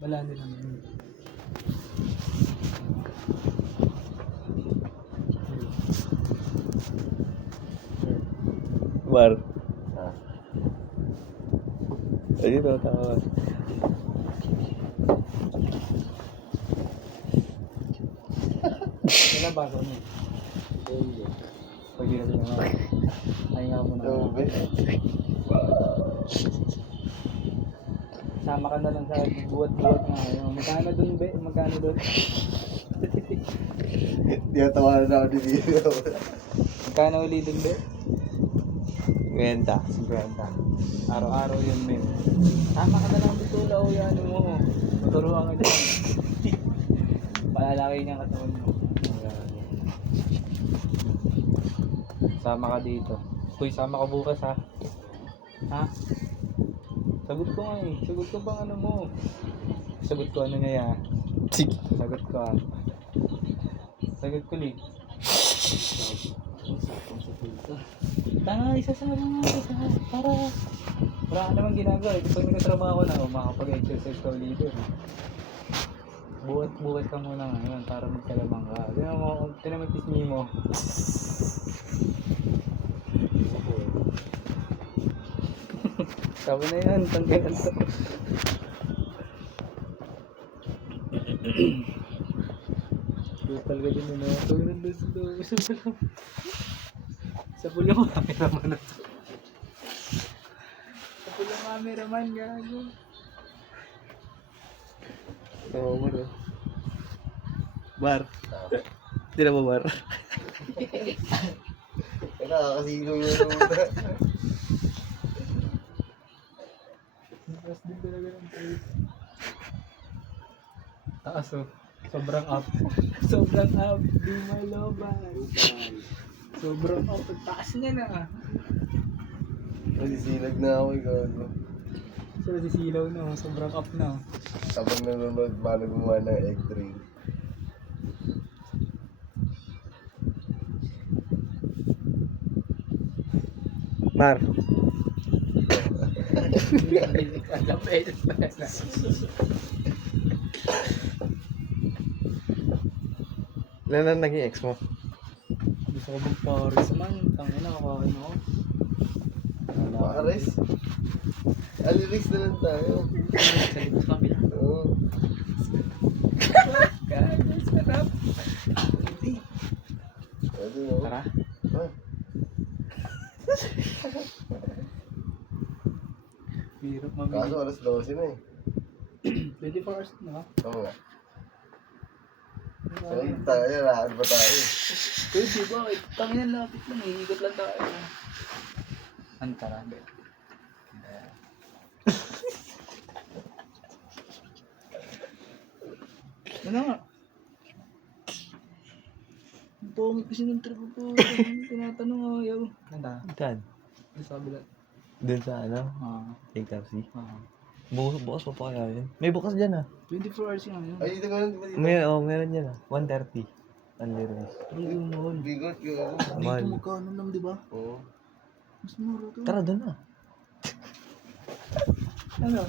Wala din naman. Bar. Ay, dito, tama. Wala bago niya. Pwede na din naman. Ay nga mo na. Sama ka na lang sa buwat-buwat nga. Magkano dun, be? Magkano dun? Tinatawanan na ako ni Vito. Magkano ulit dun, be? Ngenta. 50. Araw-araw yun, be. Sama ka na lang dito, lao yan mo. Turuan ka dyan. Palalaki niya katawan mo. Sama ka dito. Uy, sama ka bukas ha. Ha? Sagot ko nga eh. Sagot ko bang ano mo? Sagot ko ano niya ya. Sige. Sagot ko ah. Sagot ko li. Tanga, isasama nga isa para wala ka namang ginagawa eh. Pag nagkatrabaho na, makapag-exercise ka ulit doon. Buhat ka muna ngayon para magkalamang ka. Tinan mo pisngi mo. Sabi na yan, tanggalan to. Total ka din na ito. Sa pula mo, cameraman na to. Sa pula mo, cameraman, gago. Oo, bro. Bar. Hindi na ba bar? Nakakasino yun muna. Taas din talaga ng taas. Taas oh. Sobrang up. Sobrang up. Di maloban. Sobrang up. Ang taas niya na. Masisilag na ako, ikaw. Sila sisilaw na. Sobrang up na. Habang nanonood, paano gumawa ng egg train. Bar. Ilan na naging ex mo? Gusto ko mag-Paris man. Tangina, kakain ako. Pares? Aliris na lang tayo. Sa likod kabila. Oo. Gago, sarap. Pwede mo. Tara. Ah, Hirap kaso mamili. alas 12 na eh. 24 hours na ba? Oo nga. So, tayo, lakad pa tayo. Pwede ba? Tangina, lapit lang. Ikot lang tayo. Antara, be. Ano nga? Ang pangit kasi ng trip ko. Tinatanong ako ayaw. Ganda. Saan? Sabi lang. Doon sa ano? Take taxi. Bukas pa kaya yun. May bukas dyan ah. 24 hours nga yun. Ay, dito ka lang, di ba dito? Meron dyan ah. 1:30. Unlimited. Ang yung mahal. Bigot ka. Mahal. Dito magkano lang, di ba? Oo. Mas mura to. Tara doon na. Ano?